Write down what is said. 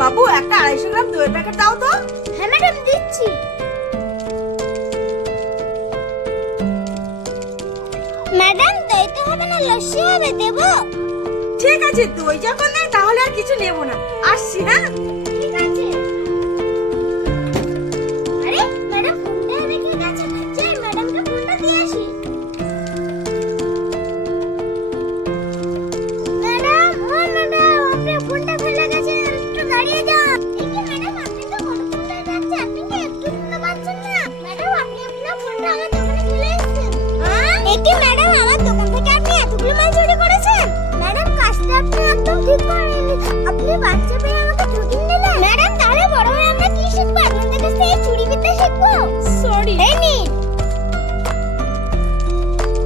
বাবু একটা 250 গ্রাম দইয়ের প্যাকেট দাও তো। হ্যাঁ ম্যাডাম দিচ্ছি। ম্যাডাম দই তো হবে না, লস্যি হবে, দেবো? ঠিক আছে, দই যখন নেই তাহলে আর কিছু নেব না, আসছি। হ্যাঁ।